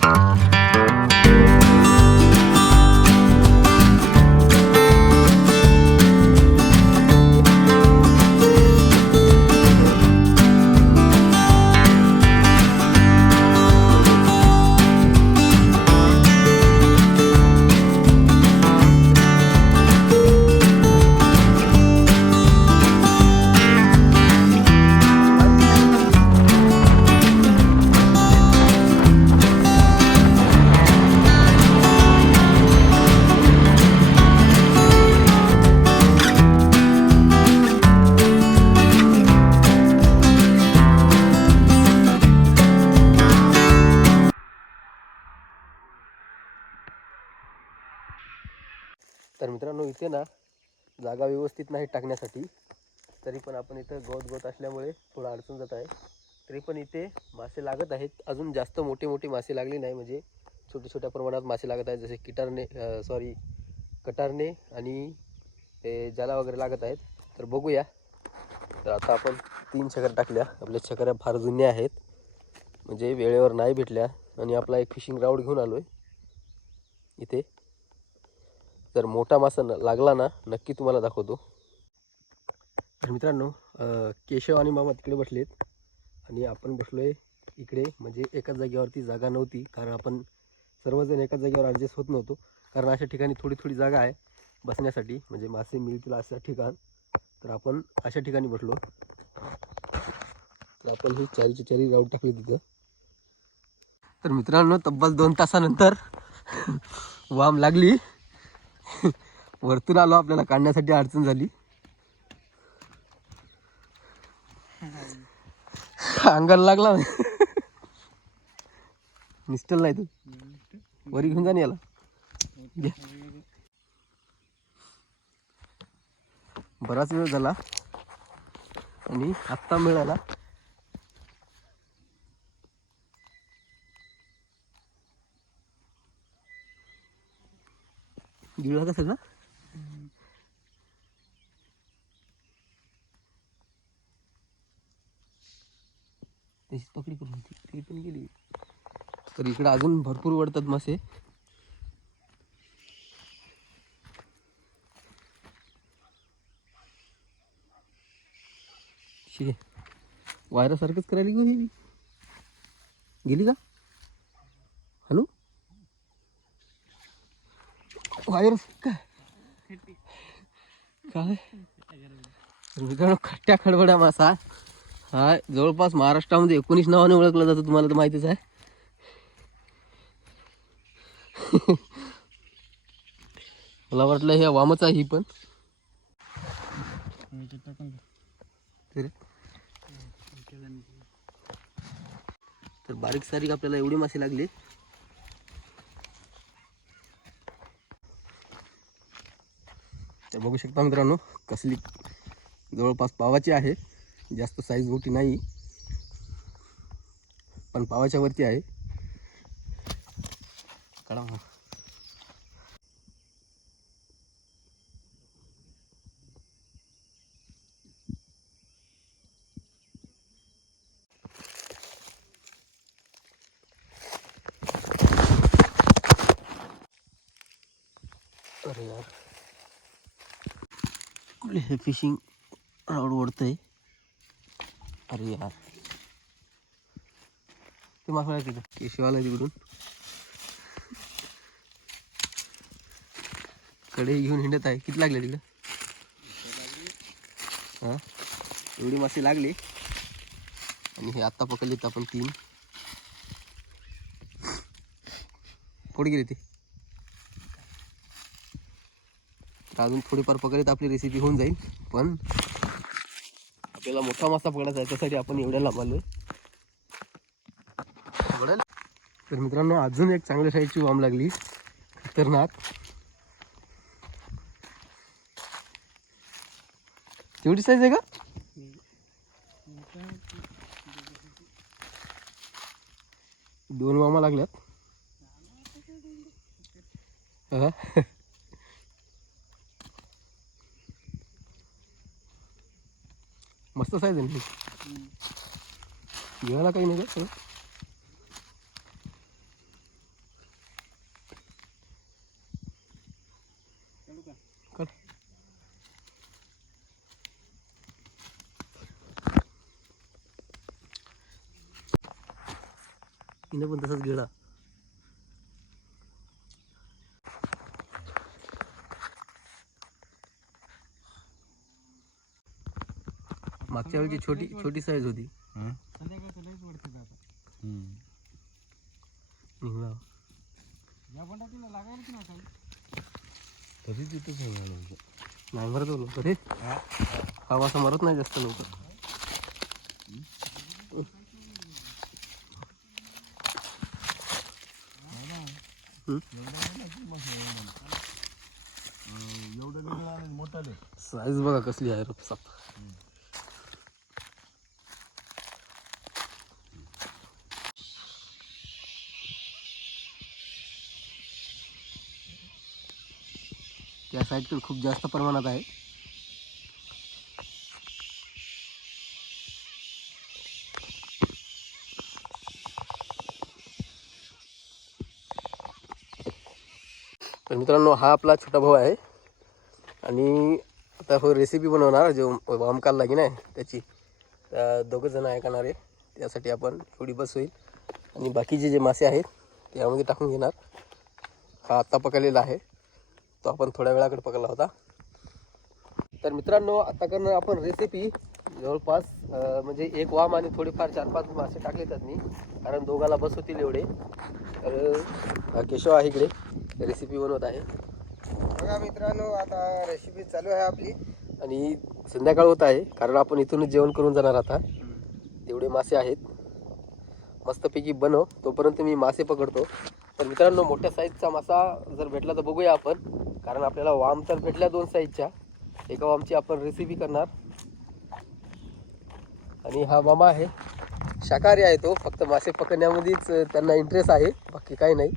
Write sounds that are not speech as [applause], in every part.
Um. तर मित्रांनो इथे ना जागा व्यवस्थित नाही टाकण्यासाठी तरी पण आपण इथं गवत गवत असल्यामुळे थोडं अडचण जात आहे. तरी पण इथे मासे लागत आहेत. अजून जास्त मोठे मोठे मासे लागले नाही म्हणजे छोट्या छोट्या प्रमाणात मासे लागत आहेत जसे किटारने सॉरी कटारने आणि ते जाला वगैरे लागत आहेत. तर बघूया. तर आता आपण तीन छकऱ्या टाकल्या. आपल्या छकऱ्या फार जुन्या आहेत. म्हणजे वेळेवर नाही भेटल्या. आणि आपला एक फिशिंग राऊड घेऊन आलो आहे इथे. जर मोठा मासा न- लागला ना नक्की तुम्हाला दाखवतो. तर मित्रांनो केशव आणि मामा तिकडे बसलेत. आणि आपण बसलोय इकडे म्हणजे एकाच जागेवरती जागा नव्हती कारण आपण सर्वजण एकाच जागेवर ॲडजस्ट होत नव्हतो. कारण अशा ठिकाणी थोडी थोडी जागा आहे बसण्यासाठी म्हणजे मासे मिळतील असं ठिकाण. तर आपण अशा ठिकाणी बसलो. तर आपण ही चारीची चारी राऊंड टाकली तिथं. तर मित्रांनो तब्बल दोन तासानंतर [laughs] वाम लागली. [laughs] वरतून आलो आपल्याला काढण्यासाठी अडचण झाली. अंगाला लागला [laughs] निस्टल नाही तू. वरी घेऊन जा ना याला. बराच वेळ झाला. आणि आत्ता मिळाला. गिळला का सगळं तशीच पकडी करून होती ती पण गेली. तर इकडे अजून भरपूर वडतात मासे. वायरासारखंच करायला घेऊ गेली का? वायर काय? काय खट्ट्या खडबड्या मासा. हा जवळपास महाराष्ट्रामध्ये एकोणीस नावाने ओळखला जातो तुम्हाला तर माहितीच आहे. मला वाटलं हे वामच आहे ही पण. तर बारीक सारीक आपल्याला एवढी मासे लागली. तर बघू शकता मित्रांनो कसली जवळपास पावाची आहे. जास्त साईज मोठी नाही पण पावाच्या वरती आहे. काढा आपली हे फिशिंग राऊड ओढतंय अरे यार. ते मासा आहे तिथं केशवाला आहे तिकडून. कडे घेऊन हिंडत आहे. किती लागले तिकडं? हां? एवढी मासे लागली. आणि हे आत्ता पकडलेत आपण तीन. पुढे गेले ते. तर अजून थोडीफार पकडीत आपली रेसिपी होऊन जाईल. पण आपल्याला मोठा मासा पकडायचा आहे त्यासाठी आपण एवढ्या लांब आलोय. तर मित्रांनो अजून एक चांगल्या साईजची वाम लागली. खतरनाक. तेवढी साईज आहे का? दोन वामा लागल्यात. मस्त साईज आहे निघाला काही नाही का कट हिनं पण तसंच गेला. मागच्या वेळची छोटी छोटी साईज होती. निघला तरी तिथेच नाही मरत लवकर रे हवा असं मरत नाही जास्त लवकर. हम्म? एवढं मोठाले साईज बघा कसली आहे रपसाप या साईडकडे खूप जास्त प्रमाणात आहे. तर मित्रांनो हा आपला छोटा भाऊ आहे. आणि आता हो रेसिपी बनवणार जो वामकाल लागेल आहे नाही त्याची दोघं जण ऐकणार आहे त्यासाठी आपण थोडी बस होईल आणि बाकीचे जे मासे आहेत ते यामध्ये टाकून घेणार. हा आत्ता पकडलेला आहे. तो आपण थोड्या वेळाकडे पकडला होता. तर मित्रांनो आता करणार आपण रेसिपी जवळपास म्हणजे एक वाम आणि थोडेफार चार पाच मासे टाकले आहेत मी कारण दोघाला बस होतील एवढे. तर केशव आहे इकडे रेसिपी बनवत आहे. बघा मित्रांनो आता रेसिपी चालू आहे आपली. आणि संध्याकाळ होत आहे कारण आपण इथूनच जेवण करून जाणार आता. तेवढे मासे आहेत. मस्तपैकी बनव तोपर्यंत मी मासे पकडतो. तर मित्रांनो मोठ्या साईजचा मासा जर भेटला तर बघूया आपण. कारण आपल्याला वाम तर भेटल्या दोन साईजच्या. एका वामची आपण रेसिपी करणार. आणि हा मामा आहे. शाकाहारी आहे तो. फक्त मासे पकडण्यामध्येच त्यांना इंटरेस्ट आहे. बाकी काही नाही.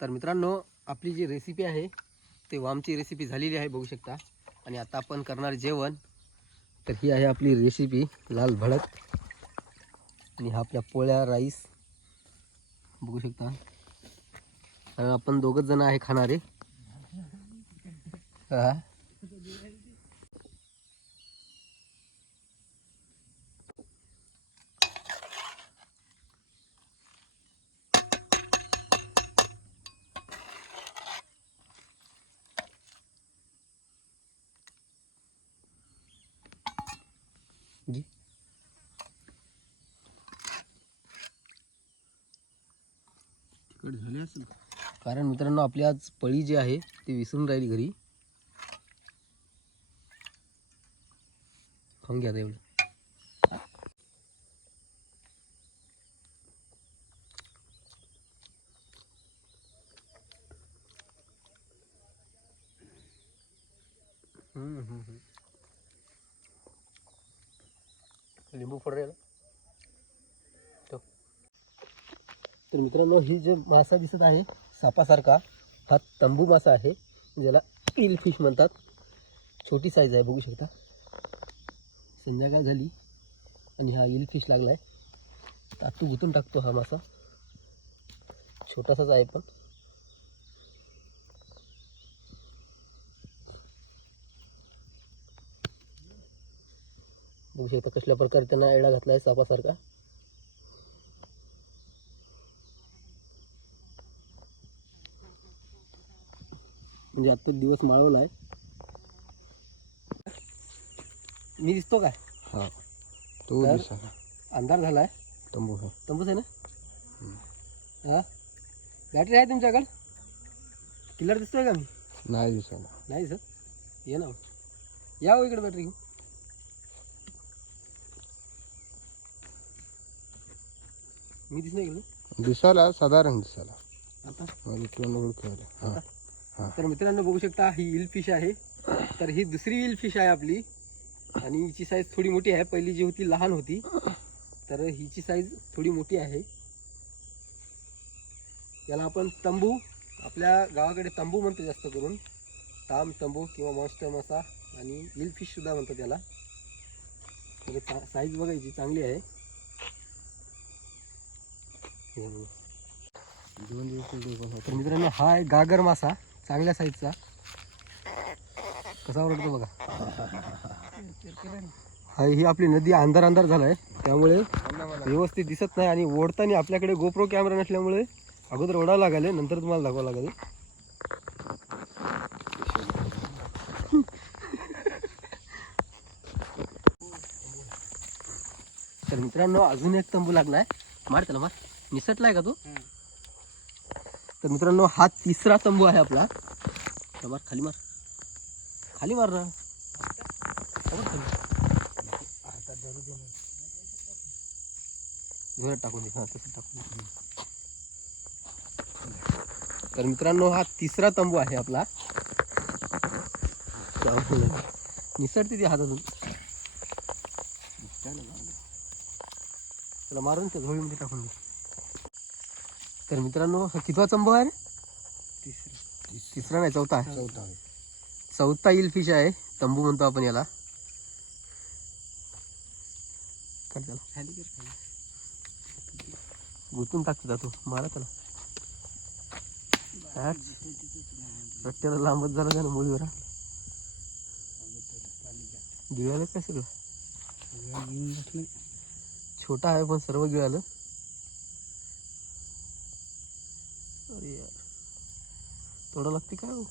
तर मित्रांनो आपली जी रेसिपी आहे ते वामची रेसिपी झालेली आहे बघू शकता. आणि आता आपण करणार जेवण. तर ही आहे आपली रेसिपी लाल भडक. आणि हा आपल्या पोळ्या राईस बघू शकता. कारण आपण दोघंच जण आहे खाणारे जी तिकट झाले असेल कारण मित्रांनो आपली आज पळी जी आहे ती विसरून राहिली घरी. खाऊन घ्या एवढं. लिंबू फोड रे याला. ठेव. तर मित्रांनो ही जे मासा दिसत आहे सापासारखा हा तंबू मासा आहे ज्याला इल फिश म्हणतात. छोटी साईज आहे बघू शकता. संध्याकाळ झाली आणि हा इल फिश लागला आहे तातू गुतून टाकतो हा मासा. छोटासाच आहे पण. बघू शकता कसल्या प्रकारे त्यांना एडा घातला आहे सापासारखा. म्हणजे आता दिवस माळवला आहे. मी दिसतो काय? हा. तो अंधार झाला आहे तंबू आहे. तंबूच आहे ना? हा. बॅटरी आहे तुमच्याकडे? किल्लर दिसतोय का मी? नाही दिसायला नाही सर ये ना या हो इकडे बॅटरी मी दिसणार इकडे? दिसायला साधारण दिसायला. आता? मला हा. हा तर मित्रांनो बघू शकता ही इल फिश आहे. तर ही दुसरी इल फिश आहे आपली. आणि हिची साईज थोडी मोठी आहे. पहिली जी होती लहान होती. तर हिची साईज थोडी मोठी आहे. याला आपण तंबू आपल्या गावाकडे तंबू म्हणतो जास्त करून. ताम तंबू किंवा मॉन्स्टर मासा आणि इल फिश सुद्धा म्हणतो त्याला तर साईज बघायची चांगली आहे. दोन दिवस तर मित्रांनो हा आहे गागर मासा. चांगल्या साईजचा कसा ओरडतो बघा. हा ही आपली नदी अंधार अंधार झालाय. त्यामुळे व्यवस्थित दिसत नाही आणि ओढताना आपल्याकडे गोप्रो कॅमेरा नसल्यामुळे अगोदर ओढावं लागेल नंतर तुम्हाला दाखवावं लागेल. तर मित्रांनो अजून एक तंबू लागलाय. मार त्याला मार. निसटलाय का तू? तर मित्रांनो हा तिसरा तंबू आहे आपला. मार खाली मार. खाली मार ना. खाली. जोरात टाकून दे. हा तसं टाकून दे. तर मित्रांनो हा तिसरा तंबू आहे आपला. निसरते ती ती हातातून त्याला मारून त्या झोळीमध्ये टाकून दे. तर मित्रांनो हा कितवा तंबू आहे रे? तिसरा. नाही चौथा आहे. चौथा चौथा इल फिश आहे तंबू म्हणतो आपण याला. काढ त्याला. गुंतून टाकतो जातो मारा त्याला. काढ. रट्ट्याला लांबच झाला त्यानं मुळीवर गिळालं काय सगळं? छोटा आहे पण सर्व गिळालं. थोडं लागते काय हो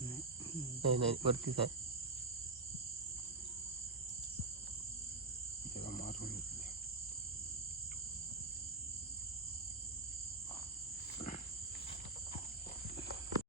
नाही नाही वरतीच आहे.